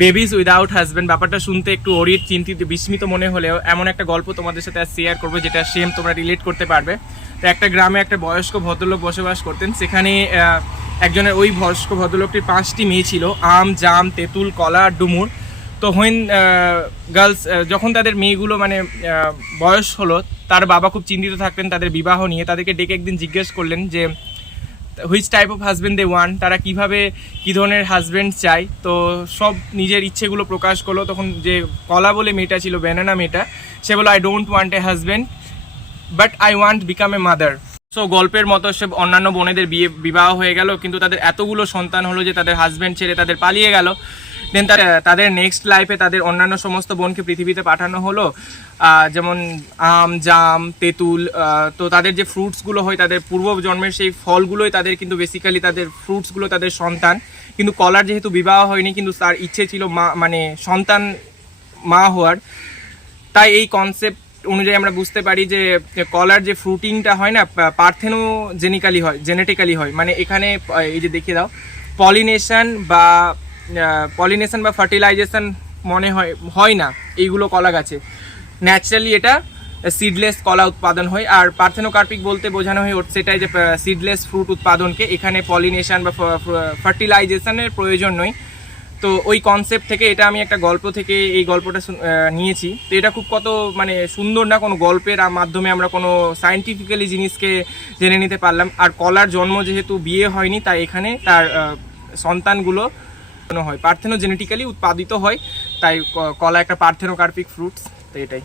Babies without husband. ব্যাপারটা শুনতে একটু অরিড, চিন্তিত, বিস্মিত মনে হলেও এমন একটা গল্প তোমাদের সাথে শেয়ার করবো যেটা সেম তোমরা রিলেট করতে পারবে। তো একটা গ্রামে একটা বয়স্ক ভদ্রলোক বসবাস করতেন। সেখানে একজনের, ওই বয়স্ক ভদ্রলোকটির 5টি মেয়ে ছিল, আম, জাম, তেঁতুল, কলা আর ডুমুর। তো হোয়েন গার্লস, যখন তাদের মেয়েগুলো মানে বয়স হলো, তার বাবা খুব চিন্তিত থাকতেন তাদের বিবাহ নিয়ে। তাদেরকে ডেকে একদিন জিজ্ঞেস করলেন যে which type of husband they want, তারা কীভাবে কী ধরনের হাজব্যান্ড চায়। তো সব নিজের ইচ্ছেগুলো প্রকাশ করলো। তখন যে কলা বলে মেয়েটা ছিল, ব্যানানা মেয়েটা, সে বলল, I don't want a husband but I want become a mother. So গল্পের মতো সে অন্যান্য বোনেদের বিবাহ হয়ে গেল, কিন্তু তাদের এতগুলো সন্তান হলো যে তাদের হাজব্যান্ড ছেড়ে তাদের পালিয়ে গেল। দেন তাদের নেক্সট লাইফে তাদের অন্যান্য সমস্ত বোনকে পৃথিবীতে পাঠানো হলো, যেমন আম, জাম, তেঁতুল। তো তাদের যে ফ্রুটসগুলো হয়, তাদের পূর্ব জন্মের সেই ফলগুলোই তাদের কিন্তু বেসিক্যালি তাদের ফ্রুটসগুলো তাদের সন্তান। কিন্তু কলার যেহেতু বিবাহ হয়নি, কিন্তু তার ইচ্ছে ছিল মা, মানে সন্তান মা হওয়ার। তাই এই কনসেপ্ট অনুযায়ী আমরা বুঝতে পারি যে কলার যে ফ্রুটিংটা হয় না, পার্থেনোজেনিক্যালি হয়, জেনেটিক্যালি হয়। মানে এখানে এই যে দেখিয়ে দাও, পলিনেশন বা ফার্টিলাইজেশন মনে হয় না এইগুলো কলা গাছে। ন্যাচারালি এটা সিডলেস কলা উৎপাদন হয়। আর পার্থেনোকার্পিক বলতে বোঝানো হয় সেটাই যে সিডলেস ফ্রুট উৎপাদনকে। এখানে পলিনেশন বা ফার্টিলাইজেশনের প্রয়োজন নয়। তো ওই কনসেপ্ট থেকে, এটা আমি একটা গল্প থেকে এই গল্পটা নিয়েছি। তো এটা খুব কত মানে সুন্দর না, কোনো গল্পের মাধ্যমে আমরা কোনো সায়েন্টিফিক্যালি জিনিসকে জেনে নিতে পারলাম। আর কলার জন্ম যেহেতু বিয়ে হয়নি, তাই এখানে তার সন্তানগুলো হয়, পার্থেনোজেনেটিক্যালি উৎপাদিত হয়। তাই কলা একটা পার্থেনোকার্পিক ফ্রুটস। তো এটাই।